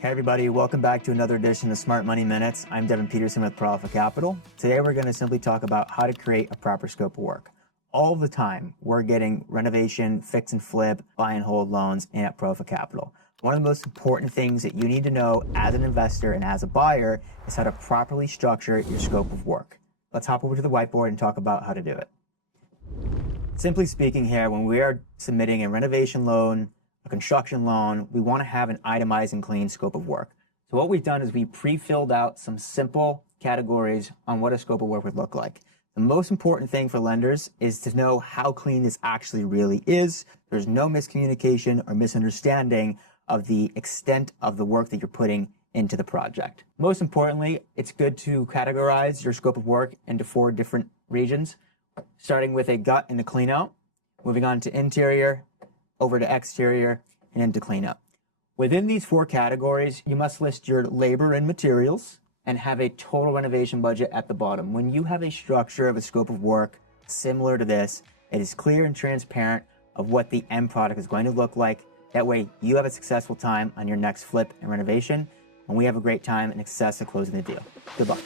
Hey everybody, welcome back to another edition of Smart Money Minutes. I'm Devin Peterson with ProAlpha Capital. Today we're going to simply talk about how to create a proper scope of work. All the time we're getting renovation, fix and flip, buy and hold loans in at ProAlpha Capital. One of the most important things that you need to know as an investor and as a buyer is how to properly structure your scope of work. Let's hop over to the whiteboard and talk about how to do it. Simply speaking here, when we are submitting a renovation loan, a construction loan, we want to have an itemized and clean scope of work. So what we've done is we pre-filled out some simple categories on what a scope of work would look like. The most important thing for lenders is to know how clean this actually really is. There's no miscommunication or misunderstanding of the extent of the work that you're putting into the project. Most importantly, it's good to categorize your scope of work into 4 different regions, starting with a gut and a clean out, moving on to interior, over to exterior, and into cleanup. Within these 4 categories, you must list your labor and materials and have a total renovation budget at the bottom. When you have a structure of a scope of work similar to this, it is clear and transparent of what the end product is going to look like. That way you have a successful time on your next flip and renovation, and we have a great time and success at closing the deal. Good luck.